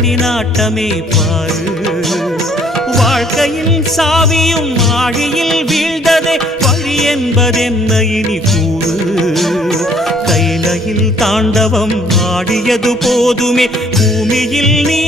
ஈசனின் ஆட்டமே பாரு. வாழ்க்கையில் சாவியும் ஆழியில் வீழ்ந்ததே வழி என்பதென்ன இனி கூறு. கைலையில் தாண்டவம் ஆடியது போதுமே பூமியில் நீ